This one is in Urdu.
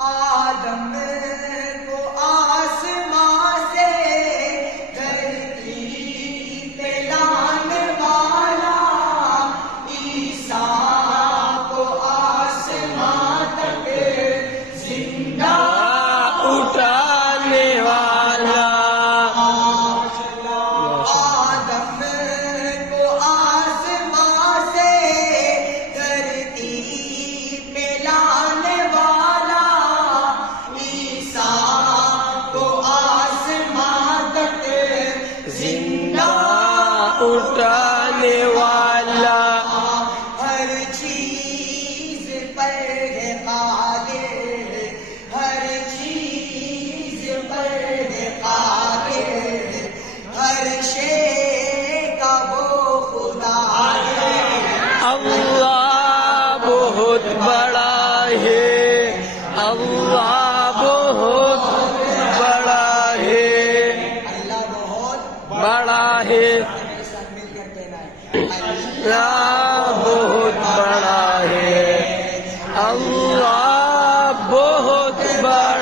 آدم کو آسمان سے دھرتی پہ لانے والا، عیسیٰ کو آسمان تک زندہ اٹھانے والا، آدم کو آسمان سے دھرتی پہ لانے والا، عیسیٰ کو آسمان تک زندہ اٹھانے والا، ہر چیز پر ہے قادر، ہر چیز پر ہے قادر، ہر شے کا وہ خدا ہے۔ اللہ بہت بڑا ہے، اللہ بہت بڑا ہے، اللہ بہت بڑا ہے، میرے ساتھ مل کر کہنا ہے، اللہ بہت بڑا ہے، اللہ بہت بڑا